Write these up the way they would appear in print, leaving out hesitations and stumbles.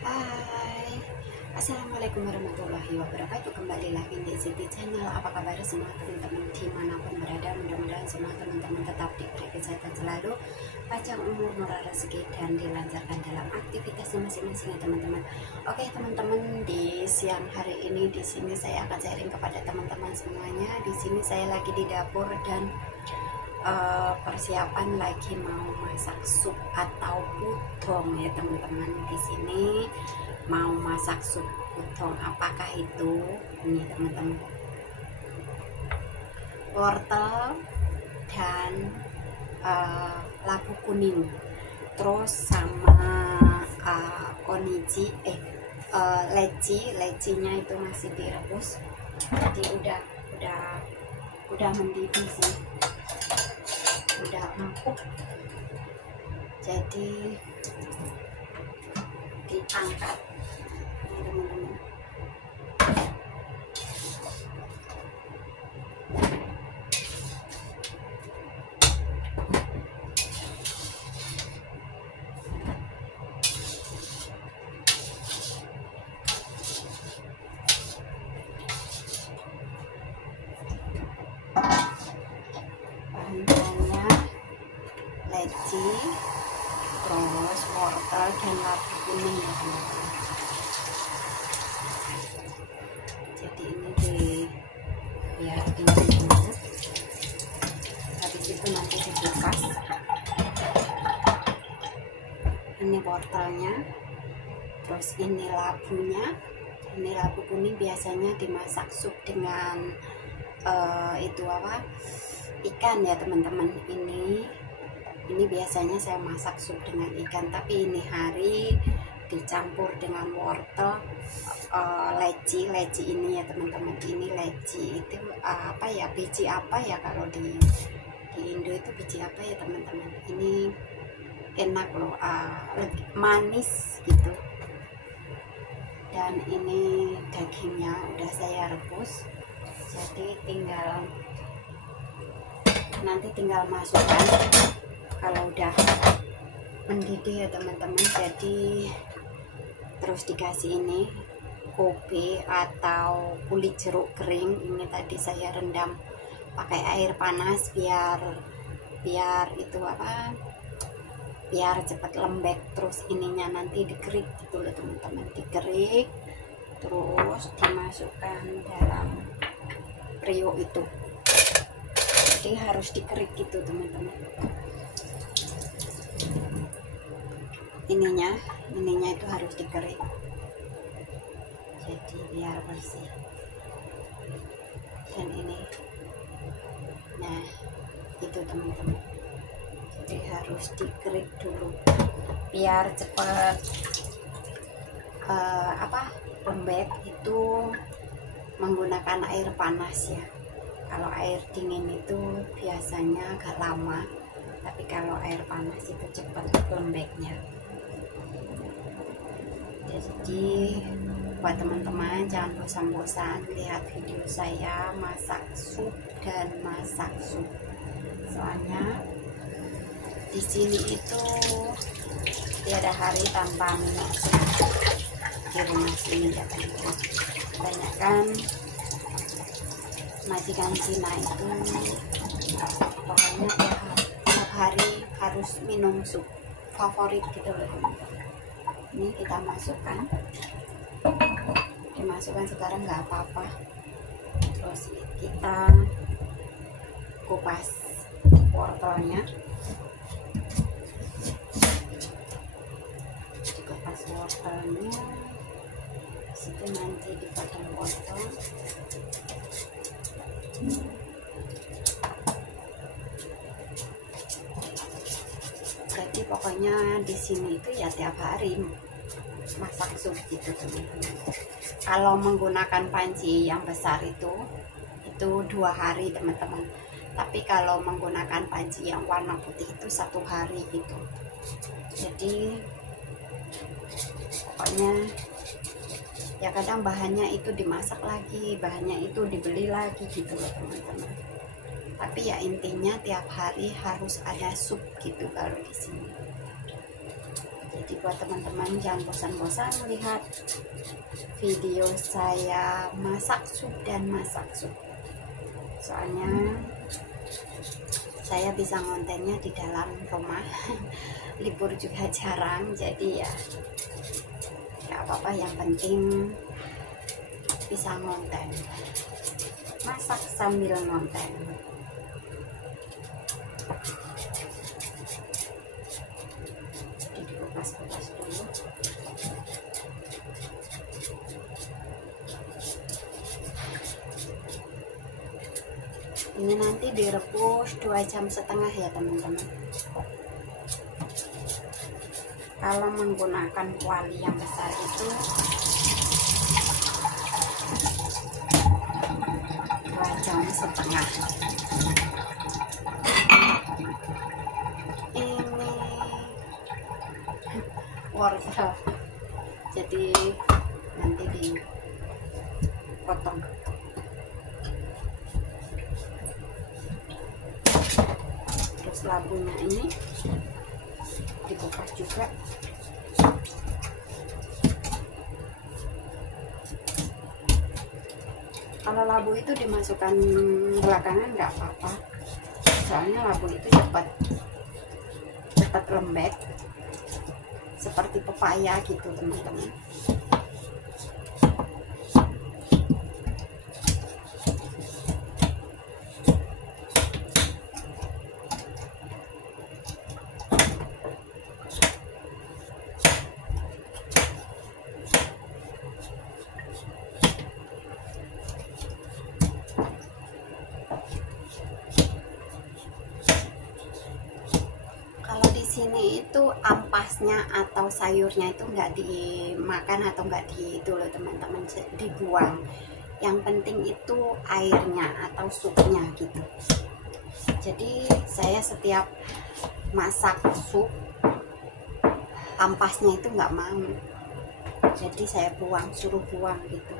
Hai, Assalamualaikum warahmatullahi wabarakatuh. Kembali lagi di Siti Channel. Apa kabar semua teman-teman dimanapun berada? Mudah-mudahan semua teman-teman tetap diberi kesehatan selalu, panjang umur, murah rezeki, dan dilancarkan dalam aktivitasnya masing-masing ya teman-teman. Oke teman-teman, di siang hari ini di sini saya akan sharing kepada teman-teman semuanya. Di sini saya lagi di dapur dan persiapan lagi mau masak sup atau udang ya teman-teman. Di sini mau masak sup udang. Apakah itu? Ini teman-teman, wortel dan labu kuning, terus sama lecinya itu masih direbus, jadi udah mendidih sih, udah empuk, jadi diangkat ini teman-teman. Bahan-bahannya leci, terus wortel dan labu kuning ya teman-teman. Jadi ini biar dingin dulu, habis itu nanti dikupas. Ini wortelnya, terus ini labunya. Ini labu kuning biasanya dimasak sup dengan ikan ya teman-teman. Ini biasanya saya masak sup dengan ikan, tapi ini hari dicampur dengan wortel, leci ini ya teman-teman. Ini leci itu biji apa ya, kalau di Indo itu biji apa ya teman-teman. Ini enak loh, manis gitu. Dan ini dagingnya udah saya rebus, jadi nanti tinggal masukkan kalau udah mendidih ya teman-teman. Jadi terus dikasih ini kobe atau kulit jeruk kering. Ini tadi saya rendam pakai air panas biar cepat lembek. Terus ininya nanti dikerik gitu loh teman-teman, dikerik terus dimasukkan dalam periuk itu. Jadi harus dikerik gitu teman-teman. Ininya itu harus dikerik, jadi biar bersih. Dan ini, nah itu teman-teman, jadi harus dikerik dulu biar cepat lembek. Itu menggunakan air panas ya. Kalau air dingin itu biasanya agak lama, tapi kalau air panas itu cepat lembeknya. Jadi buat teman-teman jangan bosan-bosan lihat video saya masak sup dan masak sup. Soalnya di sini itu tiada hari tanpa minum sup di rumah sini ya teman-teman. Banyak kan majikan Cina itu pokoknya tiap hari harus minum sup, favorit gitu loh. Ini kita dimasukkan sekarang nggak apa-apa. Terus kita kupas wortelnya, situ nanti dipotong wortel. Jadi pokoknya di sini itu ya tiap hari masak sup gitu teman-teman. Kalau menggunakan panci yang besar itu 2 hari teman-teman. Tapi kalau menggunakan panci yang warna putih itu 1 hari gitu. Jadi pokoknya ya kadang bahannya itu dimasak lagi, bahannya itu dibeli lagi gitu loh teman-teman. Tapi ya intinya tiap hari harus ada sup gitu kalau di sini. Jadi buat teman-teman jangan bosan-bosan melihat video saya masak sup dan masak sup. Soalnya saya bisa ngontennya di dalam rumah. Libur juga jarang, jadi ya nggak apa-apa, yang penting bisa ngonten, masak sambil ngonten. Jadi dikupas-kupas dulu. Ini nanti direbus 2,5 jam ya teman-teman. Kalau menggunakan kuali yang besar itu 2,5 jam. Ini wortel, jadi nanti dipotong. Terus labunya ini dikupas juga. Kalau labu itu dimasukkan belakangan nggak apa-apa, soalnya labu itu cepat lembek seperti pepaya gitu teman-teman. Sini itu ampasnya atau sayurnya itu nggak dimakan atau nggak itu loh teman-teman, dibuang. Yang penting itu airnya atau supnya gitu. Jadi saya setiap masak sup ampasnya itu nggak mau, jadi saya suruh buang gitu.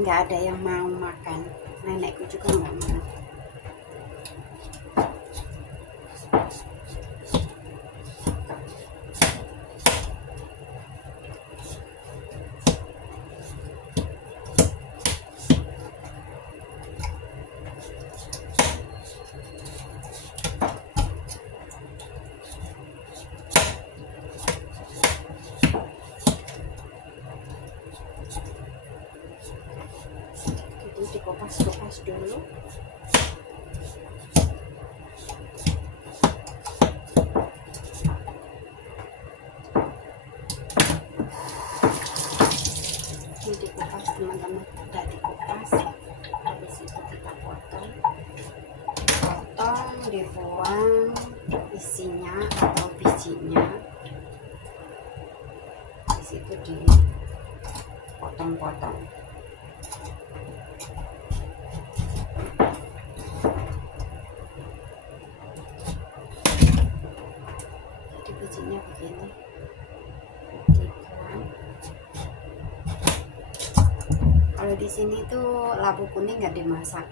Nggak ada yang mau makan, nenekku juga nggak mau. Dikupas-kupas dulu. Ini dikupas teman-teman, udah dikupas. Habis itu kita potong, dibuang isinya atau bijinya. Di situ dipotong-potong. Bijinya begini dibuang. Kalau di sini tuh labu kuning nggak dimasak,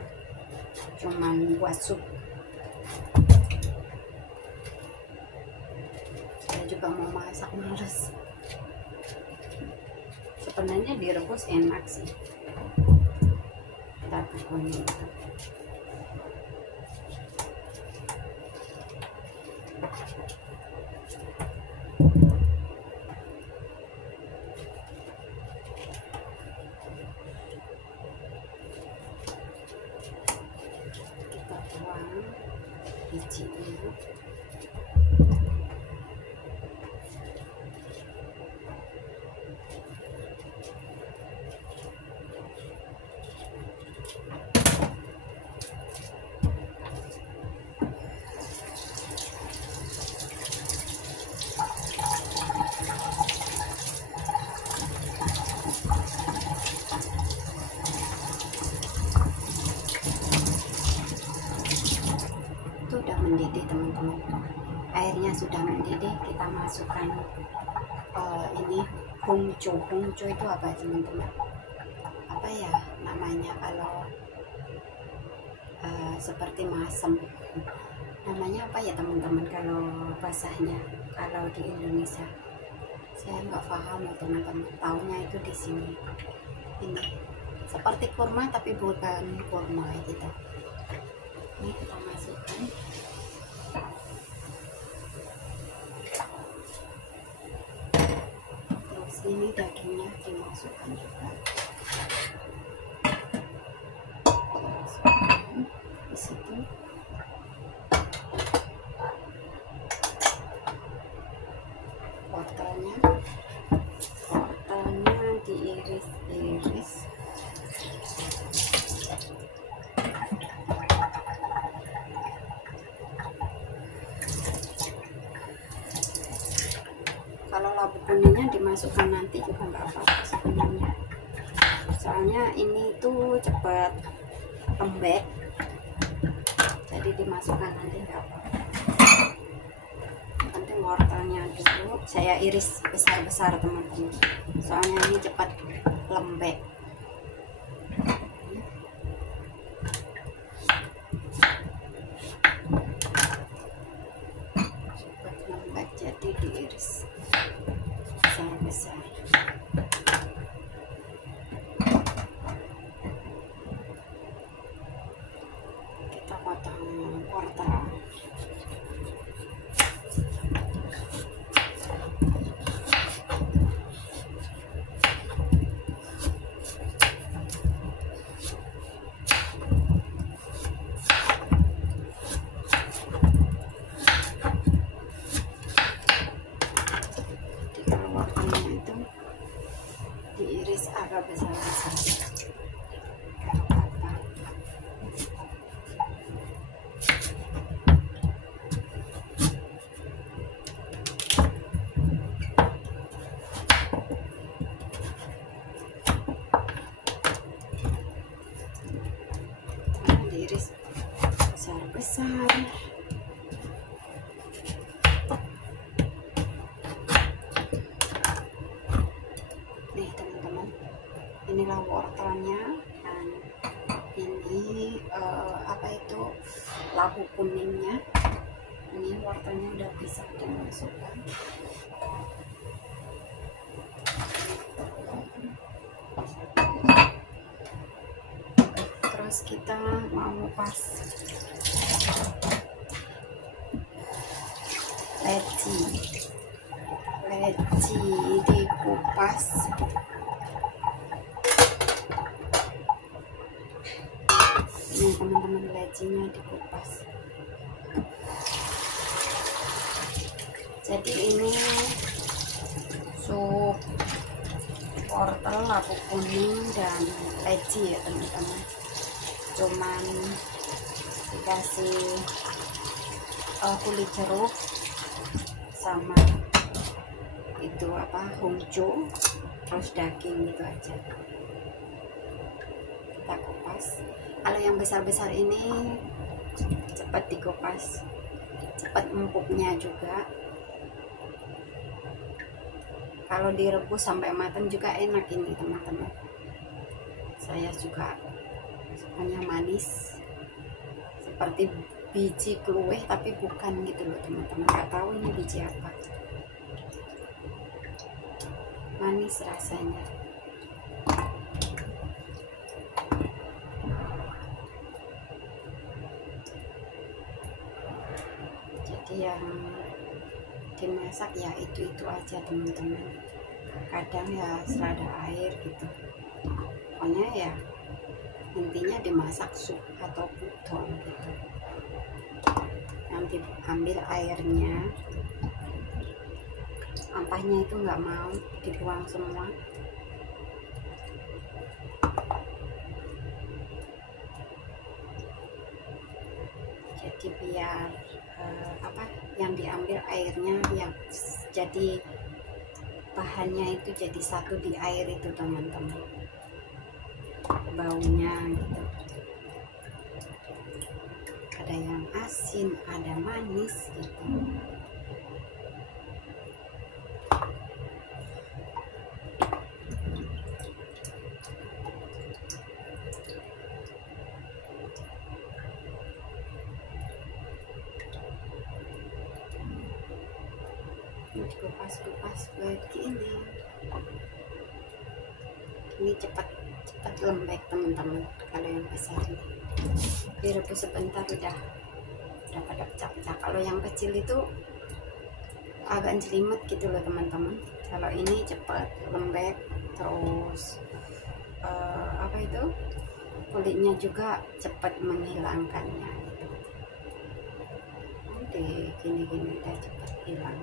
cuman buat sup. Saya juga mau masak, males. Sebenarnya direbus enak sih, labu kuning. Kita buang bijinya. Sudah mendidih teman-teman, airnya sudah mendidih. Kita masukkan ini hongco itu apa teman-teman, apa ya namanya kalau seperti masem, namanya apa ya teman-teman kalau basahnya, kalau di Indonesia saya nggak paham ya teman-teman, taunya itu di sini. Ini seperti kurma tapi bukan kurma gitu. Ini kita masukkan. Terus ini dagingnya dimasukkan juga. Masukkan di situ. Wortelnya diiris-iris. Kalau labu kuningnya dimasukkan nanti juga nggak apa-apa sebenarnya, soalnya ini tuh cepat lembek, jadi dimasukkan nanti nggak apa-apa. Penting wortelnya dulu saya iris besar-besar teman-teman, soalnya ini cepat lembek. Cepat lembek jadi diiris besar-besar. Kita potong wortel. Diiris agak besar-besar. Diiris besar-besar. Nih teman-teman, inilah wortelnya, dan ini apa itu labu kuningnya. Ini wortelnya udah bisa dimasukkan. Terus kita mau ngupas leci dikupas. Ini teman-teman, lecinya dikupas. Jadi ini sup wortel, labu kuning, dan leci ya teman-teman. Cuman dikasih kulit jeruk sama itu apa, hongjo, terus daging gitu aja. Kita kupas. Kalau yang besar-besar ini cepat dikupas, cepat empuknya juga. Kalau direbus sampai matang juga enak ini teman-teman. Saya juga sukanya manis, seperti biji kluweh tapi bukan gitu loh teman-teman. Nggak tahu ini biji apa, manis rasanya. Jadi yang dimasak ya itu aja teman-teman. Kadang ya selada air gitu, pokoknya ya intinya dimasak sup atau budon gitu. Nanti ambil airnya, ampahnya itu nggak mau dibuang semua. Jadi biar apa yang diambil airnya, yang jadi bahannya itu jadi satu di air itu teman-teman, baunya gitu. Ada yang asin, ada manis gitu. dikupas-kupas begini. Ini cepat lembek teman-teman. Kalau yang besar ini direbus sebentar udah pada pecah-pecah. Kalau yang kecil itu agak jelimet gitu loh teman-teman. Kalau ini cepat lembek, terus apa itu, kulitnya juga cepat menghilangkannya gitu. Nanti gini-gini udah cepat hilang.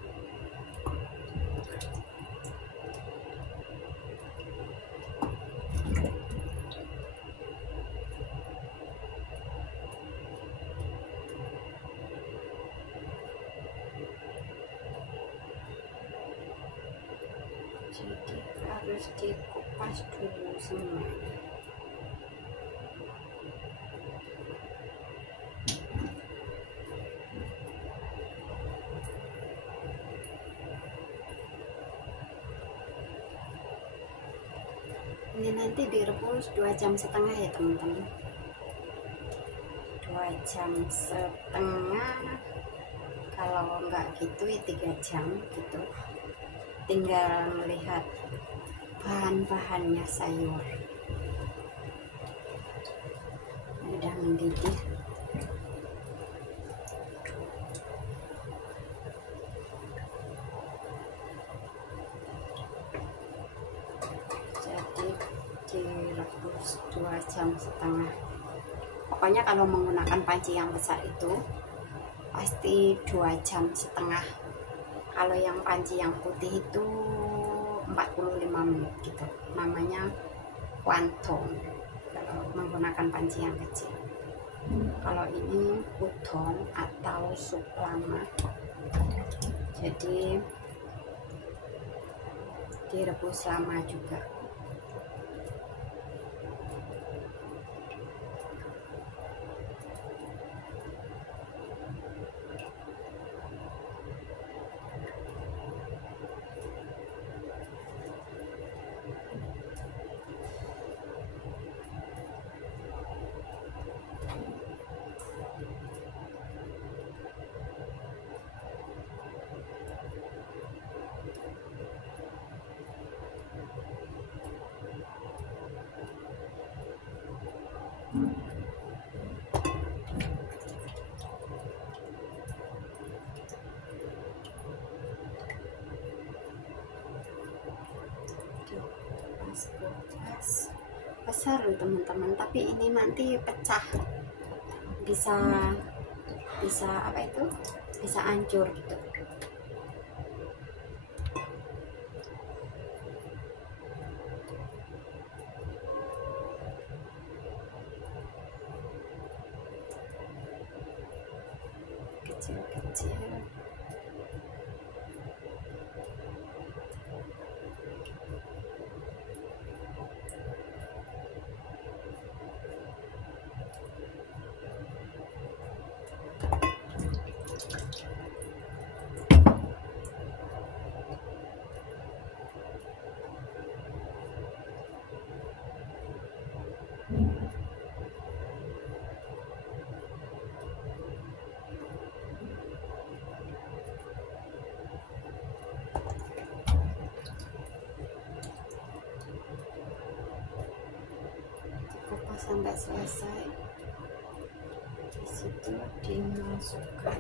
Jadi harus dikupas dulu semuanya. Ini nanti direbus 2,5 jam ya teman-teman. 2,5 jam. Kalau enggak gitu ya 3 jam gitu. Tinggal melihat bahan-bahannya sayur udah mendidih. Jadi direbus 2,5 jam. Pokoknya kalau menggunakan panci yang besar itu pasti 2,5 jam. Kalau yang panci yang putih itu 45 menit gitu. Namanya wantong kalau menggunakan panci yang kecil. Kalau ini udon atau sup lama, jadi direbus lama juga. Besar loh teman-teman, tapi ini nanti pecah, bisa apa itu, bisa hancur gitu. Kecil-kecil. Kupas sampai selesai. Di situ dimasukkan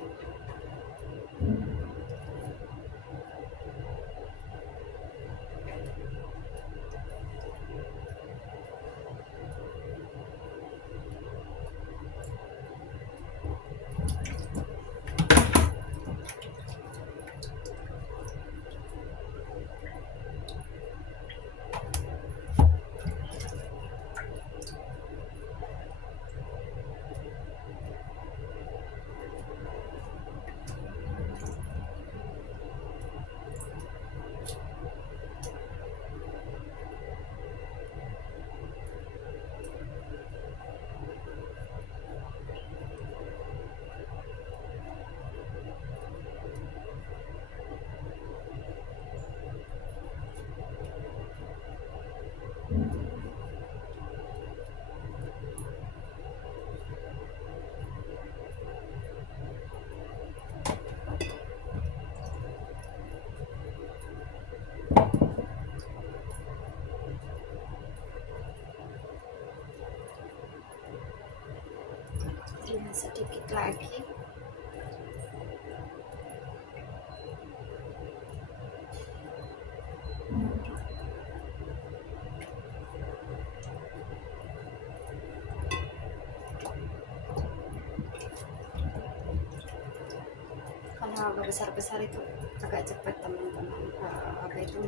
Kalau agak besar-besar itu agak cepat teman-teman, apa itu,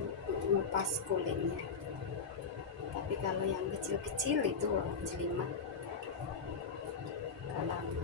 ngupas kulitnya. Tapi kalau yang kecil-kecil itu jelimet agak lama.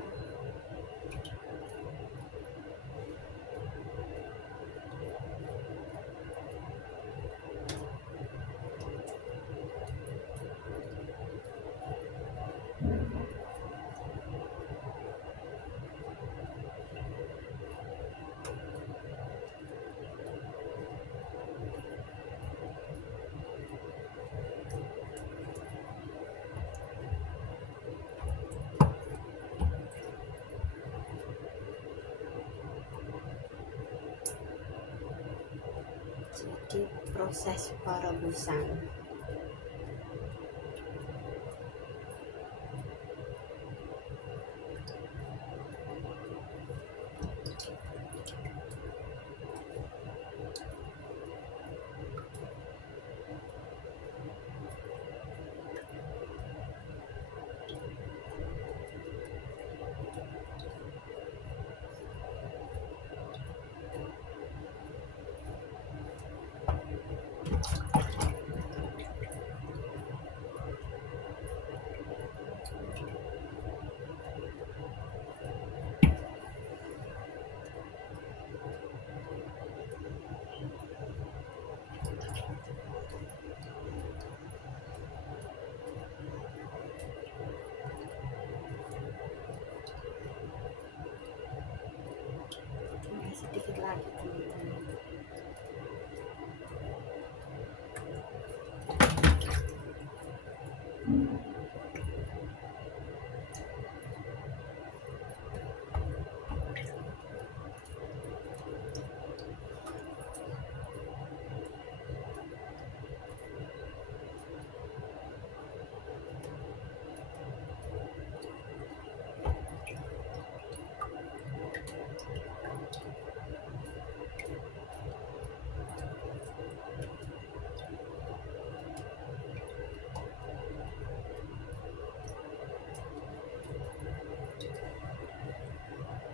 Jadi proses perebusan. Sedikit lagi teman-teman.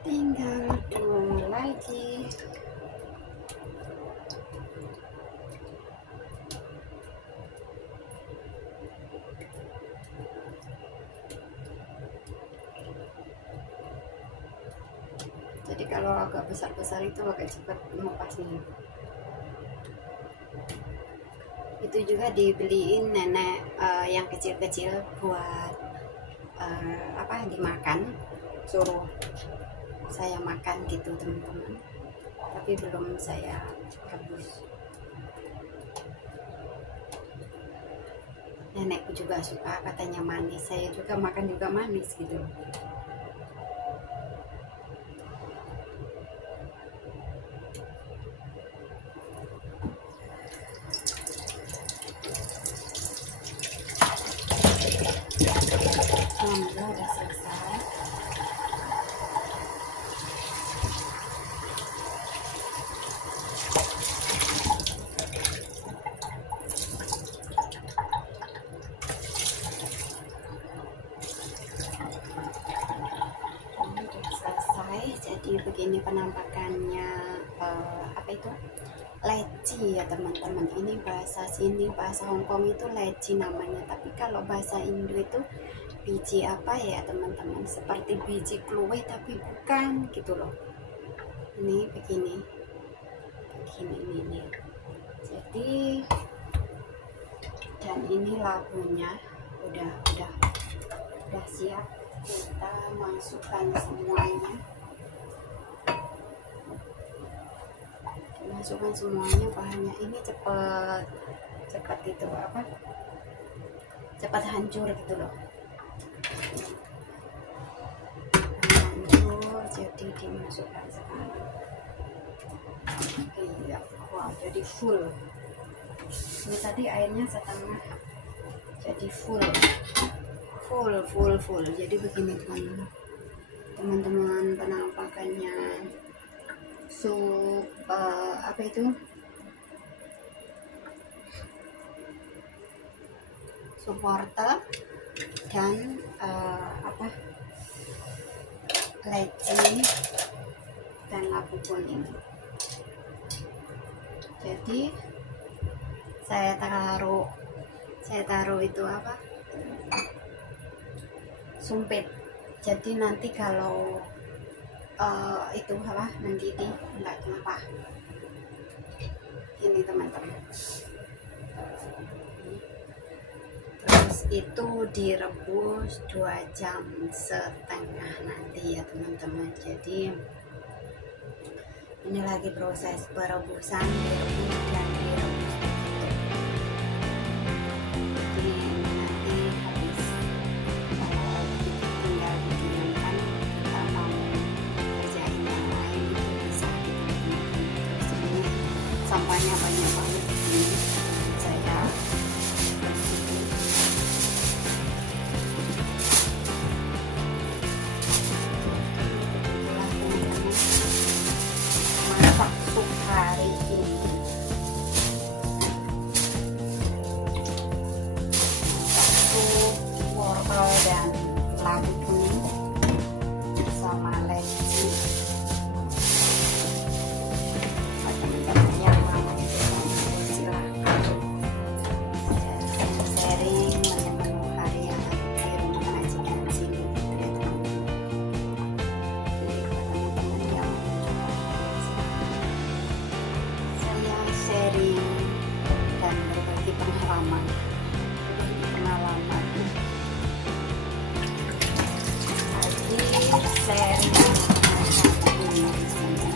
Tinggal 2 lagi. Jadi kalau agak besar-besar itu agak cepat ngupasnya. Itu juga dibeliin nenek yang kecil-kecil buat apa, dimakan, suruh saya makan gitu teman-teman, tapi belum saya rebus. Nenekku juga suka, katanya manis, saya juga makan juga manis gitu. Alhamdulillah udah selesai. Jadi begini penampakannya, apa itu, leci ya teman-teman. Ini bahasa sini, bahasa Hongkong itu leci namanya, tapi kalau bahasa Indo itu biji apa ya teman-teman, seperti biji kluwe tapi bukan gitu loh. Ini begini ini. Jadi dan ini labunya udah siap, kita masukkan semuanya. Masukkan semuanya bahannya. Ini cepat itu apa, cepat hancur gitu loh, hancur. Jadi dimasukkan sekarang. Iya, wah jadi full. Ini tadi airnya setengah, jadi full. Jadi begini teman-teman penampakannya sup apa itu, sup wortel dan apa, leci dan labu kuning. Jadi saya taruh itu apa, sumpit. Jadi nanti kalau itu apa mendidih enggak kenapa. Ini teman-teman, terus itu direbus 2,5 jam nanti ya teman-teman. Jadi ini lagi proses perebusan, direbus dan direbus begitu. Jadi nanti habis tinggal didiamkan, kita mau kerjain yang lain itu bisa gitu teman-teman. Terus ini sampahnya banyak banget di sini, saya bersihin. Itulah teman-teman, masak sup hari ini. Masak sup wortel dan labu kuning sama leci. Buat teman-teman yang mau coba silahkan sharing menu-menu harian di rumah majikan sini gitu ya teman-teman. Jadi buat teman-teman yang mau coba, saya sharing dan berbagi pengalaman. Tadi sharing ini di sini.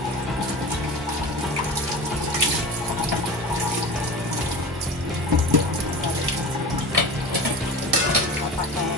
Kita pakai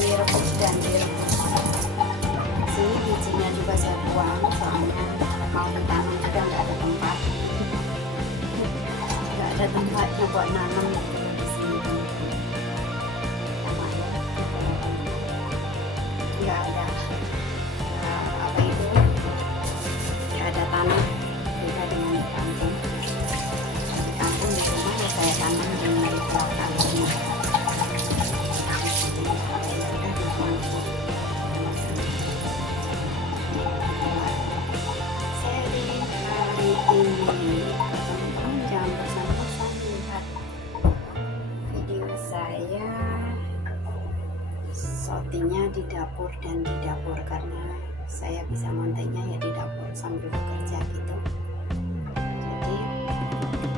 direbus dan direbus. Sini bijinya juga saya buang, soalnya mau ditanam juga nggak ada tempat, nggak ada tempatnya buat nanam di sini. Sama ya, nggak ada apa itu, nggak ada tanah. Beda dengan di kampung. Di kampung di rumah ya saya tanam di belakang rumah. Ini teman-teman jangan bosan-bosan lihat video saya sortingnya di dapur dan di dapur, karena saya bisa monteknya ya di dapur sambil bekerja gitu. Jadi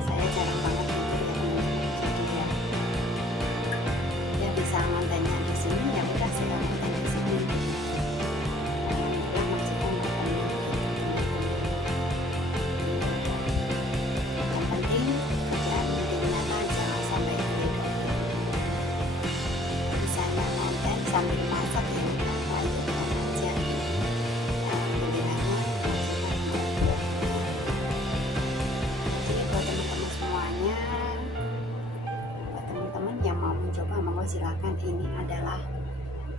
saya jarang banget gitu ya teman-teman. Jadi ya bisa monteknya di sini, ya udah saya montek di sini. Sambil masak ya, lanjutkan aja. Alhamdulillahnya jadi buat teman-teman semuanya, buat teman-teman yang mau mencoba, monggo silakan. Ini adalah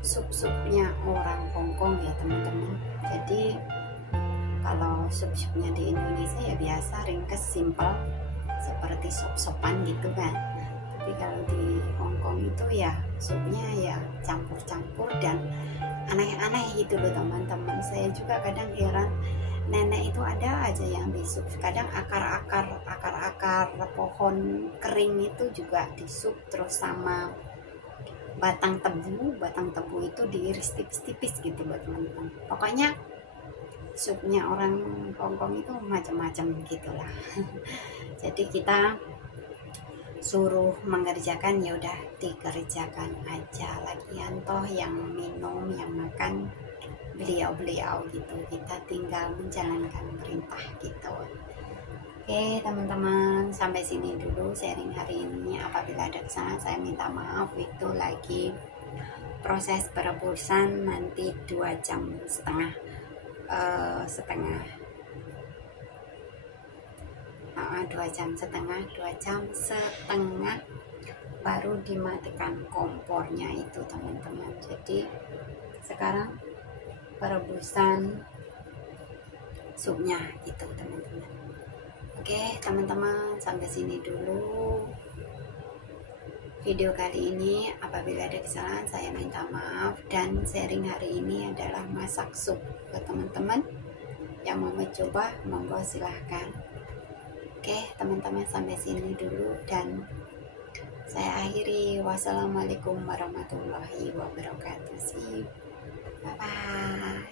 sup-supnya orang Hongkong ya teman-teman. Jadi kalau sup-supnya di Indonesia ya biasa, ringkes, simple, seperti sop-sopan gitu kan. Tapi kalau di Hongkong itu ya supnya ya campur-campur dan aneh-aneh gitu loh teman-teman. Saya juga kadang heran, nenek itu ada aja yang di sup. Kadang akar-akar pohon kering itu juga di sup, terus sama batang tebu itu diiris tipis-tipis gitu buat teman-teman. Pokoknya supnya orang Hongkong itu macam-macam gitulah. Jadi kita suruh mengerjakan ya udah dikerjakan aja, lagian toh yang minum yang makan beliau gitu, kita tinggal menjalankan perintah gitu. Oke teman-teman, sampai sini dulu sharing hari ini. Apabila ada kesalahan saya minta maaf, itu lagi proses perebusan, nanti 2,5 jam 2,5 jam, 2,5 jam baru dimatikan kompornya itu teman-teman. Jadi sekarang perebusan supnya itu teman-teman. Oke teman-teman, sampai sini dulu video kali ini. Apabila ada kesalahan saya minta maaf, dan sharing hari ini adalah masak sup. Buat teman-teman yang mau mencoba, monggo silahkan. Oke teman-teman, sampai sini dulu dan saya akhiri. Wassalamualaikum warahmatullahi wabarakatuh. Bye bye.